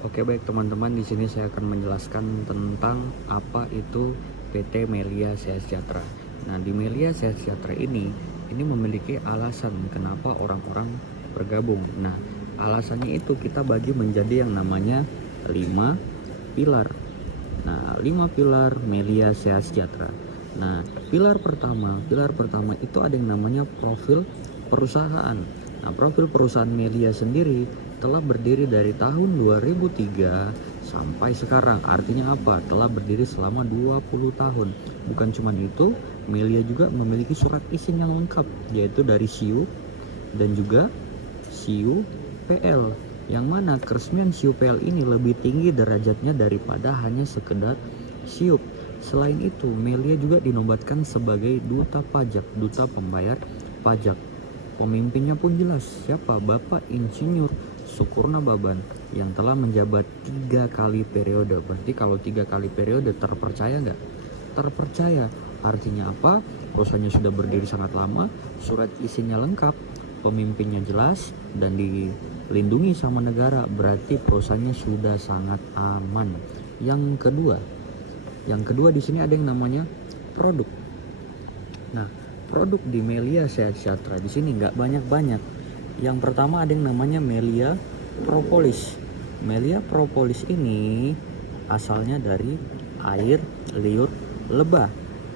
Oke baik teman-teman, di sini saya akan menjelaskan tentang apa itu PT Melia Sehat Sejahtera. Nah, di Melia Sehat Sejahtera ini memiliki alasan kenapa orang-orang bergabung. Nah, alasannya itu kita bagi menjadi yang namanya 5 pilar. Nah, 5 pilar Melia Sehat Sejahtera. Nah, pilar pertama itu ada yang namanya profil perusahaan. Nah, profil perusahaan Melia sendiri telah berdiri dari tahun 2003 sampai sekarang. Artinya apa? Telah berdiri selama 20 tahun. Bukan cuma itu, Melia juga memiliki surat izin yang lengkap, yaitu dari SIU dan juga SIU PL, yang mana keresmian SIU PL ini lebih tinggi derajatnya daripada hanya sekedar SIUP. Selain itu, Melia juga dinobatkan sebagai duta pajak, duta pembayar pajak. Pemimpinnya pun jelas, siapa? Bapak Insinyur Sukurna Baban yang telah menjabat 3 kali periode. Berarti kalau 3 kali periode terpercaya nggak? Terpercaya. Artinya apa? Perusahaannya sudah berdiri sangat lama, surat izinnya lengkap, pemimpinnya jelas, dan dilindungi sama negara. Berarti perusahaannya sudah sangat aman. Yang kedua di sini ada yang namanya produk. Nah, produk di Melia Sehat Sejahtera di sini nggak banyak-banyak. Yang pertama ada yang namanya Melia Propolis. Melia Propolis ini asalnya dari air liur lebah,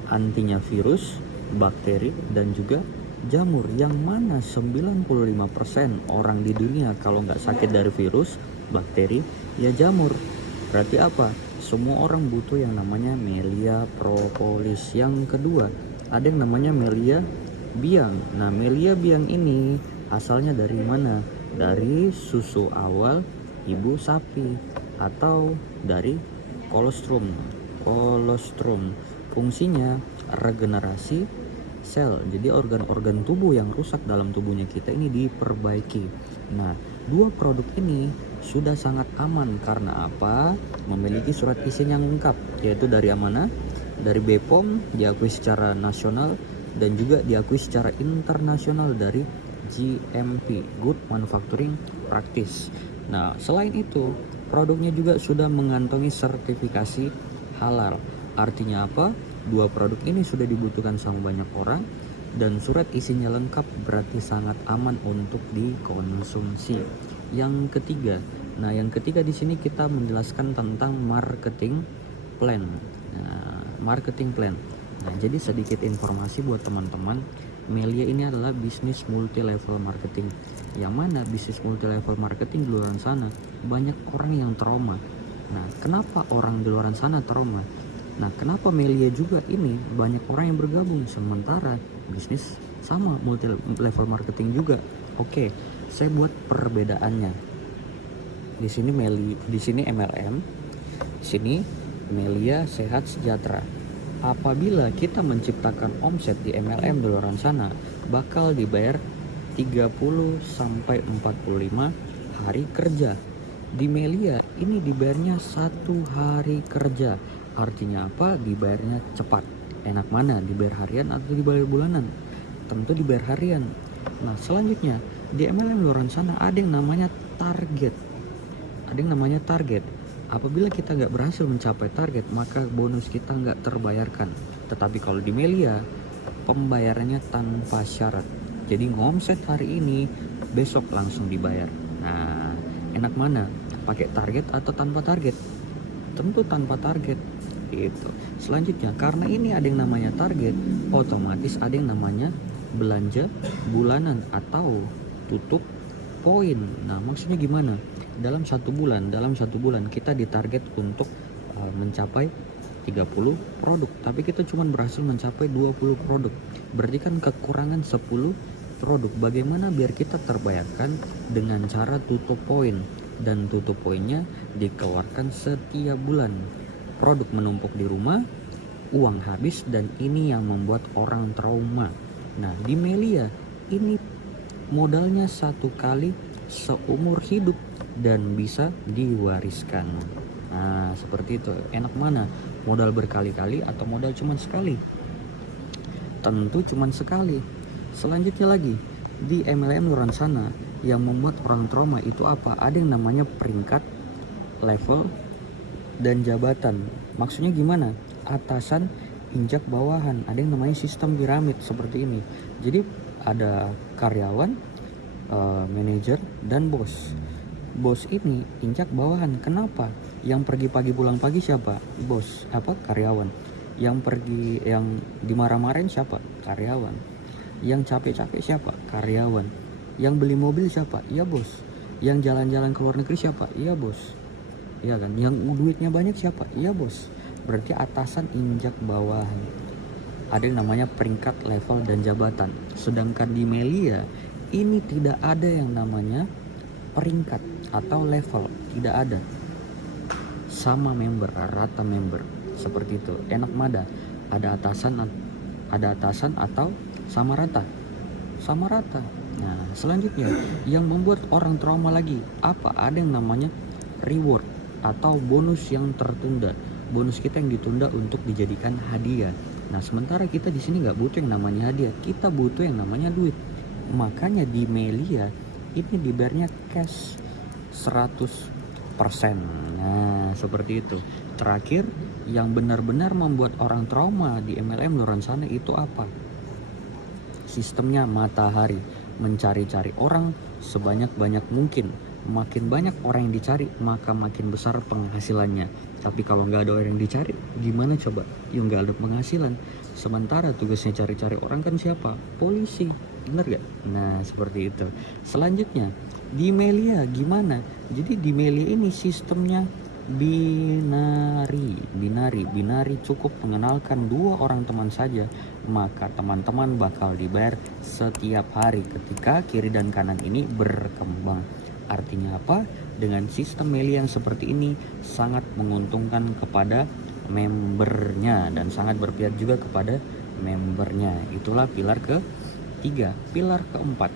antinya virus, bakteri, dan juga jamur, yang mana 95% orang di dunia kalau nggak sakit dari virus, bakteri, ya jamur. Berarti apa? Semua orang butuh yang namanya Melia Propolis. Yang kedua, ada yang namanya Melia Biang. Nah, Melia Biang ini asalnya dari mana? Dari susu awal ibu sapi atau dari kolostrum. Kolostrum fungsinya regenerasi sel. Jadi organ-organ tubuh yang rusak dalam tubuhnya kita ini diperbaiki. Nah, dua produk ini sudah sangat aman karena apa? Memiliki surat izin yang lengkap, yaitu dari mana? Dari BPOM, diakui secara nasional dan juga diakui secara internasional dari GMP, Good Manufacturing Practice. Nah, selain itu, produknya juga sudah mengantongi sertifikasi halal. Artinya apa? Dua produk ini sudah dibutuhkan sama banyak orang dan surat izinnya lengkap, berarti sangat aman untuk dikonsumsi. Yang ketiga di sini kita menjelaskan tentang marketing plan. Marketing plan. Nah, jadi sedikit informasi buat teman-teman, Melia ini adalah bisnis multi level marketing. Yang mana bisnis multi level marketing di luar sana banyak orang yang trauma. Nah, kenapa orang di luar sana trauma? Nah, kenapa Melia juga ini banyak orang yang bergabung, sementara bisnis sama multi level marketing juga. Oke, saya buat perbedaannya. Di sini MLM, di sini Melia Sehat Sejahtera. Apabila kita menciptakan omset di MLM di luar sana, bakal dibayar 30 sampai 45 hari kerja. Di Melia ini dibayarnya 1 hari kerja. Artinya apa? Dibayarnya cepat. Enak mana? Dibayar harian atau dibayar bulanan? Tentu dibayar harian. Nah, selanjutnya di MLM luar sana ada yang namanya target. Apabila kita nggak berhasil mencapai target, maka bonus kita nggak terbayarkan. Tetapi kalau di Melia, pembayarannya tanpa syarat. Jadi ngomset hari ini, besok langsung dibayar. Nah, enak mana? Pakai target atau tanpa target? Tentu tanpa target. Gitu. Selanjutnya, karena ini ada yang namanya target, otomatis ada yang namanya belanja bulanan atau tutup poin. Nah, maksudnya gimana? Dalam satu bulan kita ditarget untuk mencapai 30 produk, tapi kita cuma berhasil mencapai 20 produk. Berarti kan kekurangan 10 produk. Bagaimana biar kita terbayarkan? Dengan cara tutup poin, dan tutup poinnya dikeluarkan setiap bulan. Produk menumpuk di rumah, uang habis, dan ini yang membuat orang trauma. Nah, di Melia ini modalnya 1 kali seumur hidup dan bisa diwariskan. Nah, seperti itu. Enak mana? Modal berkali-kali atau modal cuma sekali? Tentu cuma sekali. Selanjutnya lagi, di MLM luar sana yang membuat orang trauma itu apa? Ada yang namanya peringkat level, dan jabatan. Maksudnya gimana? Atasan injak bawahan. Ada yang namanya sistem piramid seperti ini. Jadi ada karyawan, manajer, dan bos. Bos ini injak bawahan. Kenapa? Yang pergi pagi pulang pagi siapa? Bos. Karyawan. Yang pergi, yang dimarah-marahin siapa? Karyawan. Yang capek-capek siapa? Karyawan. Yang beli mobil siapa? Ya bos. Yang jalan-jalan ke luar negeri siapa? Ya bos. Iya kan? Yang duitnya banyak siapa? Ya bos. Berarti atasan injak bawahan. Ada yang namanya peringkat, level, dan jabatan. Sedangkan di Melia ini tidak ada yang namanya peringkat atau level, tidak ada. Sama member, rata member, seperti itu. Enak mada. Ada atasan atau sama rata. Sama rata. Nah, selanjutnya yang membuat orang trauma lagi apa? Ada yang namanya reward atau bonus yang tertunda. Bonus kita yang ditunda untuk dijadikan hadiah. Nah, sementara kita di sini nggak butuh yang namanya hadiah, kita butuh yang namanya duit. Makanya di Melia ini dibayarnya cash 100%. Nah, seperti itu. Terakhir, yang benar-benar membuat orang trauma di MLM luar sana itu apa? Sistemnya matahari, mencari-cari orang sebanyak-banyak mungkin. Makin banyak orang yang dicari, maka makin besar penghasilannya. Tapi kalau nggak ada orang yang dicari, gimana coba? Ya nggak ada penghasilan. Sementara tugasnya cari-cari orang kan siapa? Polisi, bener gak? Nah, seperti itu. Selanjutnya, di Melia gimana? Jadi di Melia ini sistemnya binari cukup mengenalkan 2 orang teman saja, maka teman-teman bakal dibayar setiap hari ketika kiri dan kanan ini berkembang. Artinya apa? Dengan sistem Melia yang seperti ini sangat menguntungkan kepada membernya dan sangat berpihak juga kepada membernya. Itulah pilar ketiga. Pilar keempat.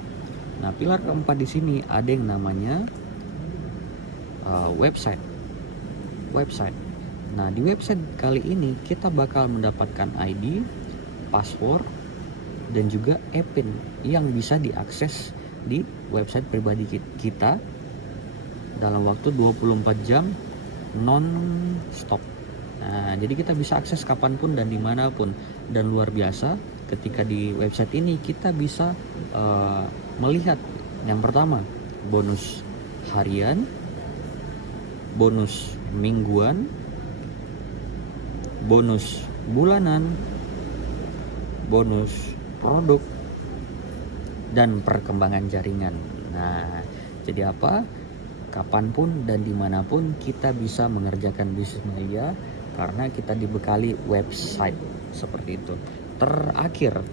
Nah, pilar keempat di sini ada yang namanya website. Nah, di website kali ini kita bakal mendapatkan ID, password, dan juga e-pin yang bisa diakses di website pribadi kita dalam waktu 24 jam non-stop. Nah, jadi kita bisa akses kapanpun dan dimanapun. Dan luar biasa, ketika di website ini kita bisa melihat yang pertama, bonus harian, bonus mingguan, bonus bulanan, bonus produk, dan perkembangan jaringan. Nah, jadi apa? Kapanpun dan dimanapun kita bisa mengerjakan bisnis Melia karena kita dibekali website seperti itu. Terakhir,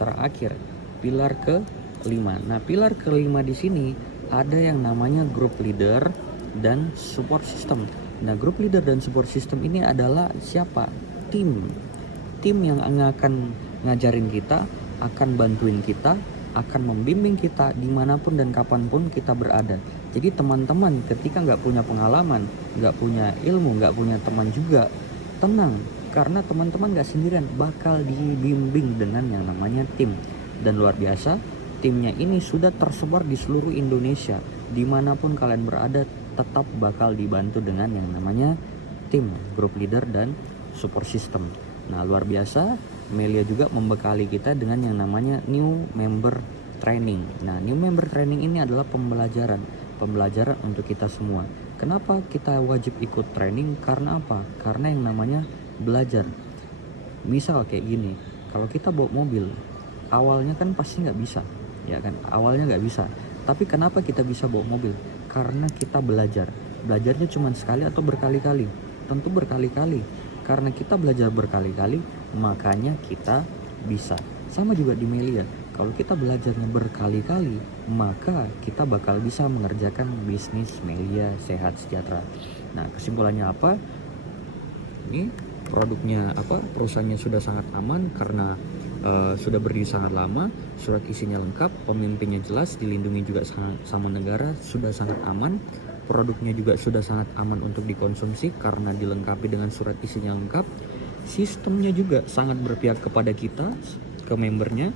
pilar ke-5. Nah, pilar ke-5 di sini ada yang namanya group leader dan support system. Nah, group leader dan support system ini adalah siapa? Tim yang akan ngajarin kita, akan bantuin kita, akan membimbing kita dimanapun dan kapanpun kita berada. Jadi teman-teman ketika nggak punya pengalaman, nggak punya ilmu, nggak punya teman juga, tenang, karena teman-teman nggak sendirian, bakal dibimbing dengan yang namanya tim. Dan luar biasa, timnya ini sudah tersebar di seluruh Indonesia. Dimanapun kalian berada, tetap bakal dibantu dengan yang namanya tim, group leader, dan support system. Nah, luar biasa, Melia juga membekali kita dengan yang namanya new member training. Nah, new member training ini adalah pembelajaran untuk kita semua. Kenapa kita wajib ikut training? Karena apa? Karena yang namanya belajar. Misal kayak gini, kalau kita bawa mobil, awalnya kan pasti nggak bisa, ya kan? Awalnya nggak bisa. Tapi kenapa kita bisa bawa mobil? Karena kita belajar. Belajarnya cuma sekali atau berkali-kali? Tentu berkali-kali. Karena kita belajar berkali-kali, makanya kita bisa. Sama juga di Melia. Kalau kita belajarnya berkali-kali, maka kita bakal bisa mengerjakan bisnis Melia Sehat Sejahtera. Nah, kesimpulannya apa? Ini produknya apa? Perusahaannya sudah sangat aman karena sudah berdiri sangat lama, surat isinya lengkap, pemimpinnya jelas, dilindungi juga sama negara, sudah sangat aman. Produknya juga sudah sangat aman untuk dikonsumsi karena dilengkapi dengan surat isinya lengkap. Sistemnya juga sangat berpihak kepada kita, ke membernya,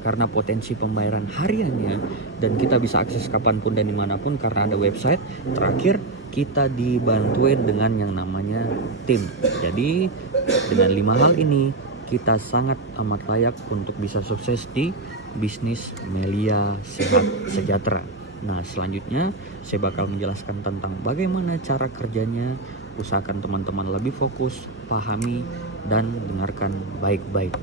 karena potensi pembayaran hariannya, dan kita bisa akses kapanpun dan dimanapun karena ada website. Terakhir, kita dibantuin dengan yang namanya tim. Jadi dengan 5 hal ini kita sangat amat layak untuk bisa sukses di bisnis Melia Sehat Sejahtera. Nah, selanjutnya saya bakal menjelaskan tentang bagaimana cara kerjanya. Usahakan teman-teman lebih fokus, pahami, dan dengarkan baik-baik.